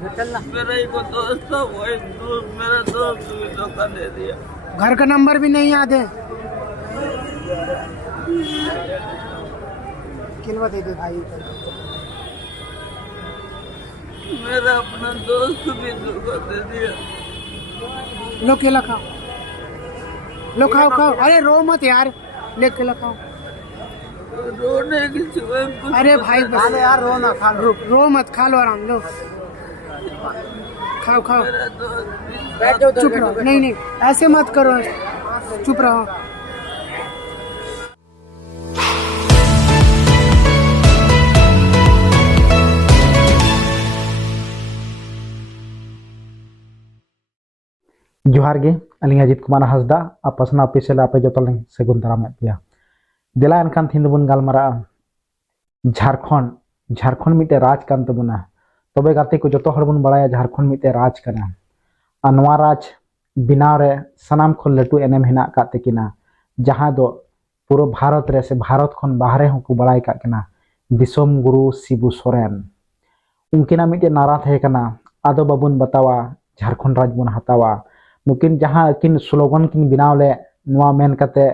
मेरा एक दोस्त था, वही दोस्त मेरा दोस्त भी धोखा दे दिया। घर का नंबर भी नहीं याद है? किलवा दे दे भाई। मेरा अपना दोस्त भी धोखा दे दिया। लो केला खाओ, लो खाओ खाओ। अरे रो मत यार, ले केला खाओ। रोने की सिवाय कुछ अरे भाई बस यार रो ना, खा लो। रो मत, खा लो आराम, लो खाओ खाओ। मेरा दोस्त भी बैठ जाओ, चुप रहो, नहीं नहीं ऐसे मत करो, चुप रहो। जोहार गे अलिंग अजित कुमार हासदा आपसना ऑफिशियल आपे जो लिंग सेगुन दाराम पे दिला एनखान थीन बन गालमारा झारखंड झारखंड मिटे राज कान तबुना तबे गाते को जो हर बन बड़ाया झारखंड मिटे राज कना आ नवा राज बिनाव रे सनाम खन लटू एनेम हिना काते किना जहां दो पूरा भारत रे से भारत खन बाहरे हूं को बड़ाई का किना दिसोम गुरु शिबू सोरेन उनकिना मिटे नारा थे कना आदो बाबुन बतावा झारखंड राज बन हतावा मुकिन जहां किन स्लोगन किन बिनाव ले नुआ मेन कते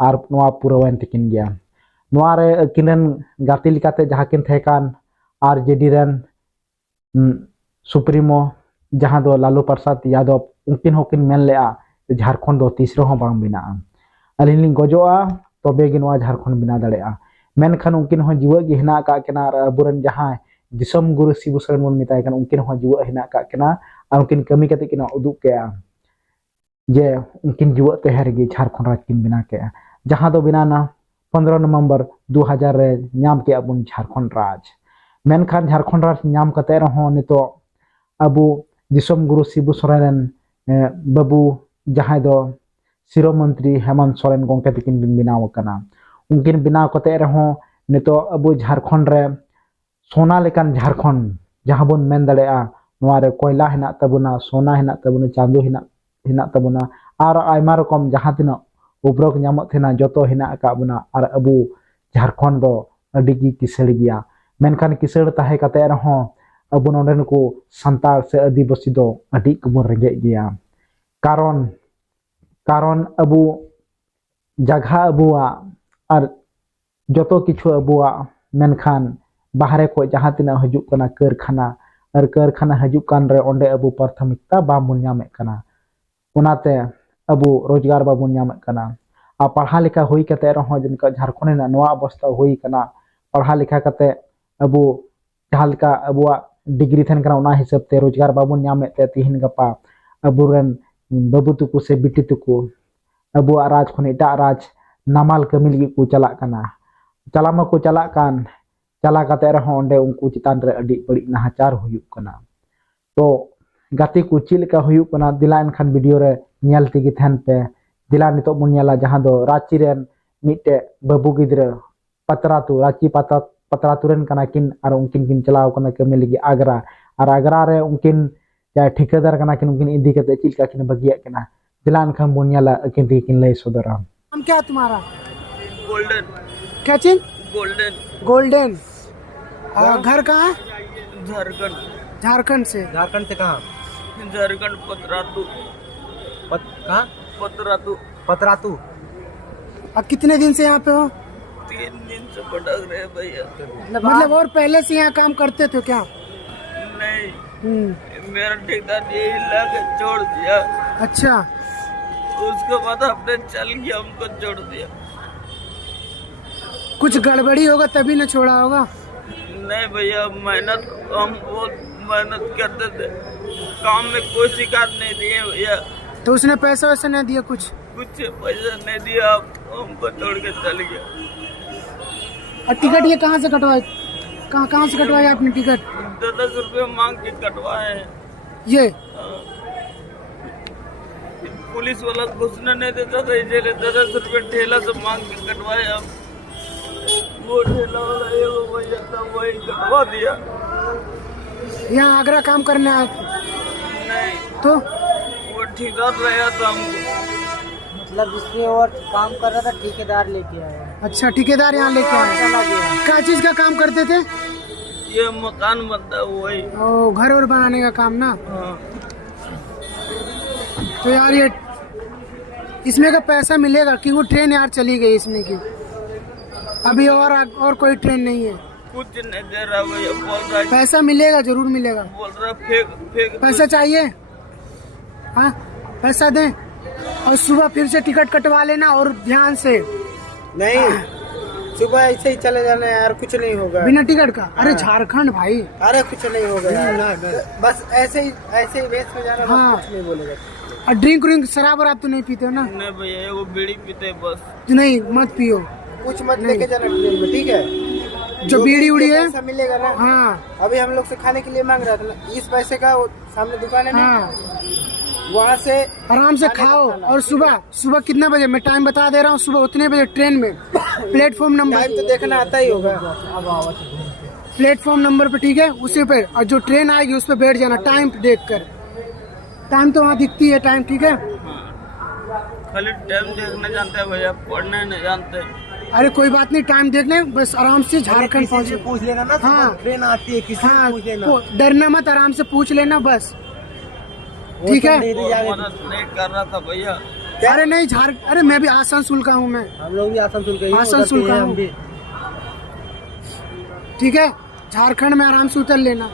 आर नुआ पुरवन तकिन गया नुआ रे किनन गाती लिकाते जहां किन थे कान आरजेडी रन सुप्रीमो जहां दो लालू प्रसाद यादव उनकिन होकिन मेन लेआ झारखंड दो तीसरो हो बांग बिना अलिन गजोआ तबे गे नुआ झारखंड बिना दड़ेआ मेनखान उनकिन हो जीव गे हिना का केना अबुरन जहां दिसम गुरु शिबू सोरेन मन मिताय कान उनकिन हो जीव हिना का केना और उनकिन कमी कते किना उदुक के जे उनकिन जीव तेहर गे झारखंड राज किन बिना के जहां दो बिना ना 15 नवंबर 2000 रे नाम के अबुन झारखंड राज मेनखान झारखंड राज नाम कते रहो नितो अबु दिसम गुरु शिबू सोरेन बाबू जहां दो सिरो मंत्री हेमंत सोरेन गोंके तकिन बिनाव कना उनकिन बिनाव कते रहो नितो अबु झारखंड रे सोना लेकान झारखंड जहां बन मेन दड़ेआ नोआ रे कोयला हिना तबुना सोना हिना तबुना चांदो हिना तबुना और आयमा रकम जहां तिना उब्रक नामत थेना जतो हिना का बुना और अबु झारखंड दो अडिगी किसड़ गया मेनखान किसड़ ताहे कते रहो अबु नोंडेन को संताल से आदिवासी दो अडी कुमर रेगे गया कारण अबु जगह अबुआ और जतो किछु अबुआ मेनखान बाहरे को जहां तिना हजुक कना कारखाना और कारखाना हजुक कान रे ओंडे अबु प्राथमिकता बामुन नामे कना उनाते अबु रोजगार बाबुन नामे कना आ पढ़ा लिखा हुई कते रहो जिनका झारखंड ना नवा अवस्था हुई कना पढ़ा लिखा कते अबु जहालका अबुआ डिग्री थेन कना उना हिसाब ते रोजगार बाबुन नामे ते तिहिन गपा अबुरन बाबू तुकु से बिटी तुकु अबु राज खन एटा राज नामाल कमी लगी को चला कना चलामा को चला कान चला कते रहो ओंडे उनको चितान रे अडी बड़ी नाहाचार हुयुक कना तो गाते को चिलका हुयुक कना दिला एनखान वीडियो रे नेल तिगी थेन पे दिला नितो मुन नेला जहां दो रांची रेन मिटे बाबू गिद्र पतरातु रांची पतरातु रेन कना किन और उनकिन किन चलाव कना कमी लगी आगरा और आगरा रे उनकिन या ठेकेदार कना किन उनकिन इदी कते चिलका किन बगिया कना दिला एनखान मुन नेला अकिन ति किन लय सदरा नाम क्या है तुम्हारा? गोल्डन क्या चीज? Golden golden. घर कहाँ है? झारखंड झारखंड से। झारखंड से कहाँ? झारखंड पतरातू कहाँ? पतरातू पतरातू। अब कितने दिन से यहाँ पे हो? 3 दिन से भटक रहे भैया। मतलब और पहले से यहाँ काम करते थे क्या? नहीं मेरा ठेकेदार यही लाके छोड़ दिया। अच्छा, उसके बाद अपने चल गया, हमको छोड़ दिया। कुछ गड़बड़ी होगा तभी ना छोड़ा होगा। नहीं भैया मेहनत हम बहुत मेहनत करते थे, काम में कोई शिकायत नहीं दिए भैया। तो उसने पैसा वैसा नहीं दिया? कुछ पैसा नहीं दिया, हमको छोड़ के चल गया। और टिकट ये कहाँ से कटवाए? कहाँ से कटवाया आपने टिकट? 10 रुपये मांग के कटवाए हैं। ये पुलिस वाला घुसने नहीं देता था, इसलिए 10 रुपये ठेला से मांग के कटवाए। अब वो ठेला वाला भैया था, वही कटवा दिया। यहाँ आगरा काम करने आए? नहीं तो वो ठेकेदार रहा था हमको, मतलब जिसमें और काम कर रहा था ठेकेदार लेके आया। अच्छा, ठेकेदार यहाँ लेके आए। चला गया। क्या चीज का काम करते थे? ये मकान बनता है वही। ओ घर और बनाने का काम ना। हाँ। तो यार ये इसमें का पैसा मिलेगा कि वो ट्रेन यार चली गई इसमें की अभी और कोई ट्रेन नहीं है। कुछ नहीं दे रहा भैया, बोल रहा है, पैसा मिलेगा, जरूर मिलेगा। बोल रहा फेंक फेंक पैसा चाहिए? हाँ पैसा दें और सुबह फिर से टिकट कटवा लेना और ध्यान से। नहीं, सुबह ऐसे ही चले जाना यार, कुछ नहीं होगा बिना टिकट का? अरे झारखंड भाई। अरे कुछ नहीं होगा यार, बस ऐसे ही वेस्ट में जाना, हाँ। कुछ नहीं बोलेगा। और ड्रिंक शराब और आप तो नहीं पीते हो ना? नहीं भैया, वो बीड़ी पीते हैं बस। नहीं मत पियो, कुछ मत लेके जाना ट्रेन में, ठीक है? जो बीड़ी उड़ी है पैसा मिलेगा ना। हाँ अभी हम लोग से खाने के लिए मांग रहा था ना, इस पैसे का वो सामने दुकान है ना, हाँ वहाँ से आराम से खाओ। और सुबह कितने बजे, मैं टाइम बता दे रहा हूँ, सुबह उतने बजे ट्रेन में प्लेटफॉर्म टाइम नंबर तो देखना आता ही होगा। प्लेटफॉर्म नंबर पे, ठीक है? उसी पे, और जो ट्रेन आएगी उस पे बैठ जाना टाइम देख कर। टाइम तो वहाँ दिखती है टाइम, ठीक है? खाली टाइम देखना जानते हैं भैया, पढ़ने नहीं जानते। अरे कोई बात नहीं, टाइम देख ले, बस आराम से झारखंड पहुँचे। पूछ लेना ना, हाँ। ट्रेन आती है किसी से हाँ पूछ लेना, डरना मत, आराम से पूछ लेना बस, ठीक है? मदद नहीं कर रहा था भैया। अरे नहीं अरे मैं भी आसनसोल का हूँ, मैं हम लोग भी आसनसोल के ही, आसनसोल का उधर के हैं हूँ। हम भी। ठीक है, झारखंड में आराम से उतर लेना।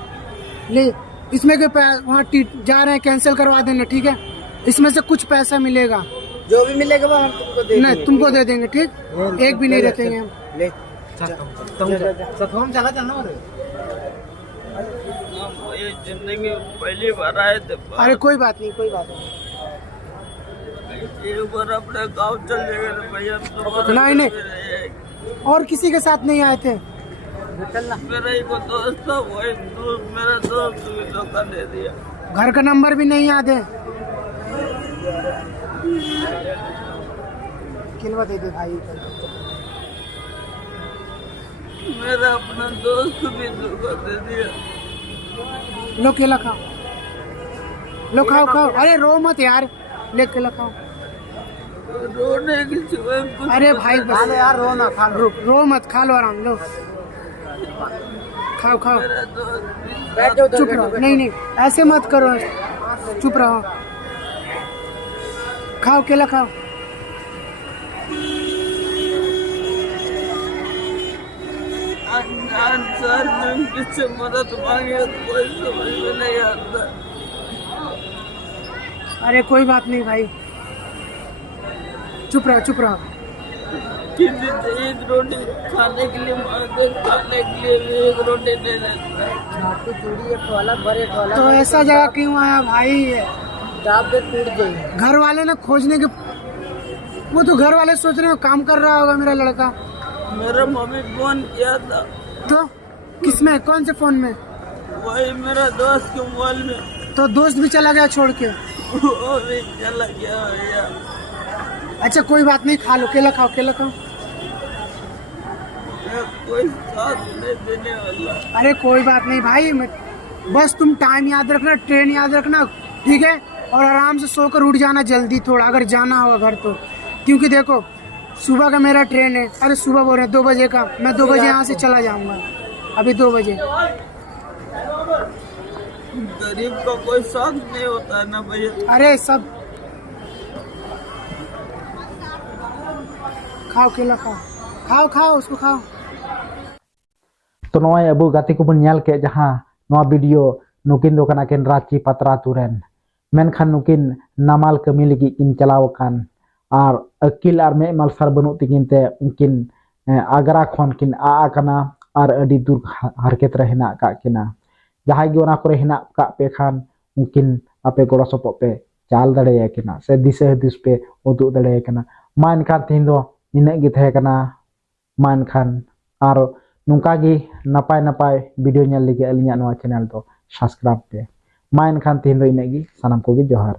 ले इसमें के वहाँ जा रहे हैं, कैंसिल करवा देना, ठीक है? इसमें से कुछ पैसा मिलेगा, जो भी मिलेगा वो हम तुमको दे नहीं तुमको दे देंगे, ठीक? एक भी नहीं रखेंगे हम। ले सतहोम चला जाना। ये जिंदगी में पहली बार आए थे। अरे कोई बात नहीं, कोई बात नहीं। एक बार अपने गाँव चल जाएगा भैया, दोबारा नहीं, नहीं। नहीं। और किसी के साथ नहीं आए थे? मेरा एक दोस्त था, वही दोस्त, मेरा दोस्त भी धोखा दे दिया। घर का नंबर भी नहीं याद है? किलवा दे दे भाई। मेरा अपना दोस्त भी धोखा दे दिया। लो केला खाओ, लो खाओ। अरे रो मत यार, ले केला खाओ। रोने की सिवाय कुछ अरे भाई बस यार, रो ना, खा लो। रो मत, खा लो आराम, लो खाओ। मेरा दोस्त भी बैठो उधर, चुप रहो, नहीं ऐसे मत करो, चुप रहो, खाओ केला खाओ। अनजान सर में किससे मदद मांगी तो कोई समझ में नहीं आता। अरे कोई बात नहीं भाई, चुप रहो। किसी से एक रोटी खाने के लिए मांगते, खाने के लिए भी एक रोटी दे देते। चूड़ी एक वाला, बड़े वाला, तो ऐसा जगह क्यों आया भाई? दाब पे टूट गई। घर वाले ना खोजने के, वो तो घर वाले सोच रहे हो काम कर रहा होगा मेरा लड़का। मेरा मम्मी फोन किया था, तो किसमें, कौन से फोन में? वही मेरा दोस्त के मोबाइल में। तो दोस्त भी चला गया छोड़ के? वो भी चला गया भैया। अच्छा कोई बात नहीं, खा लो, केला खाओ। कोई साथ नहीं देने वाला। अरे कोई बात नहीं भाई, बस तुम टाइम याद रखना, ट्रेन याद रखना, ठीक है? और आराम से सोकर उठ जाना जल्दी थोड़ा, अगर जाना होगा घर तो, क्योंकि देखो सुबह का मेरा ट्रेन है। अरे सुबह बोल रहे हैं 2 बजे का, मैं 2 बजे यहाँ से चला जाऊँगा, अभी 2 बजे। गरीब का कोई साथ नहीं होता है ना भैया। अरे सब खाओ, केला खाओ, उसको खाओ। तो नॉय अबू गाती को बन न्याल के जहां नॉ वीडियो नुकिन दो कना केन रांची पत्रा तुरेन मेनखान नुकिन नामाल कमी लगी इन चलावकान और अकिल और मे मलसर बनु तिगिन ते उनकिन आगरा खन किन आकना और अडी दूर हरकत रहना का किना जहां गे ओना करे हिना का पे खान उनकिन आपे गोड़ा सपो पे चाल दड़े किना से दिसे दिस पे उदु दड़े किना मान खान तीन दो इने गे थे कना मान खान और नुका गे नपाय वीडियो नेल लगे अलिया नवा चैनल तो सब्सक्राइब पे मान खान तीन दो इने गे सनम को गे जोहार।